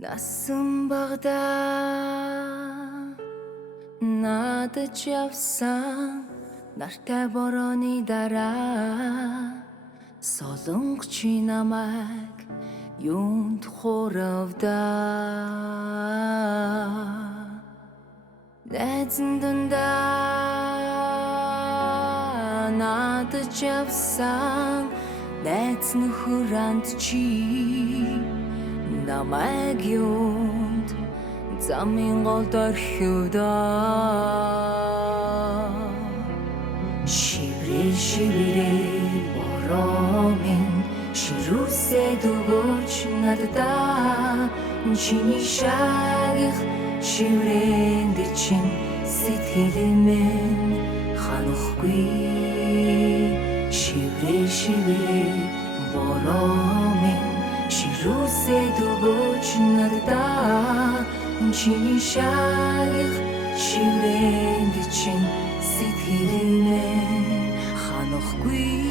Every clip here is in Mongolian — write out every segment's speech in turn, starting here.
낯선 바다 надад явсан нартай борооны дараа солонгочи намайг юунд хуравдаа найзан дундаа надад явсан найз нөхөр анд чи намайг юунд замын голд орхивдаа шиврээ шиврээ бороо минь ширүүсэд өгөөч нададаа чиний шагих шиврээнд чинь сэтгэл минь ханахгүй шиврээ шиврээ бороо минь ширүүсэд өгөөч нададаа чиний шагих шиврээнд чинь сэтгэл минь ханахгүй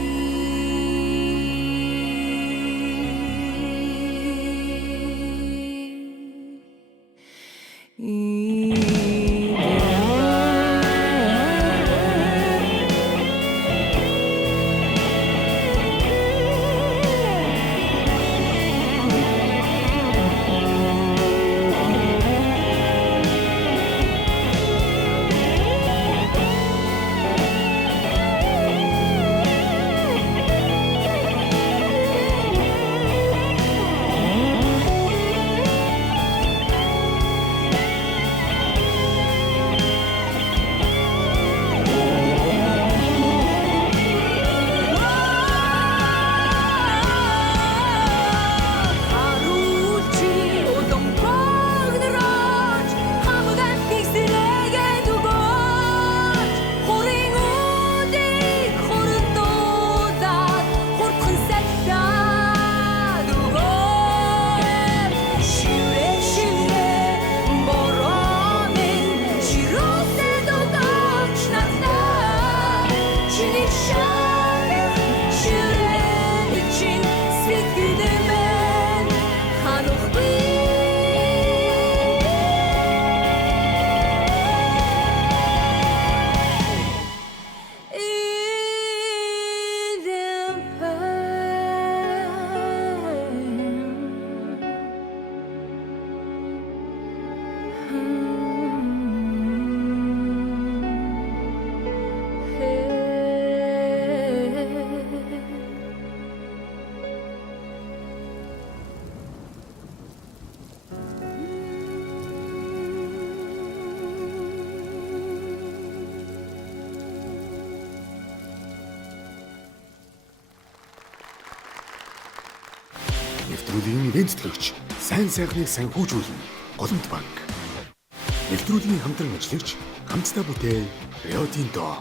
Нэвтрүүлгийн ивент төлөвч сайн сайхныг санхүүжүүлнэ. Голомт банк. Нэвтрүүлгийн хамтран ажиллагч хамтдаа бүтээл Рио Тинто.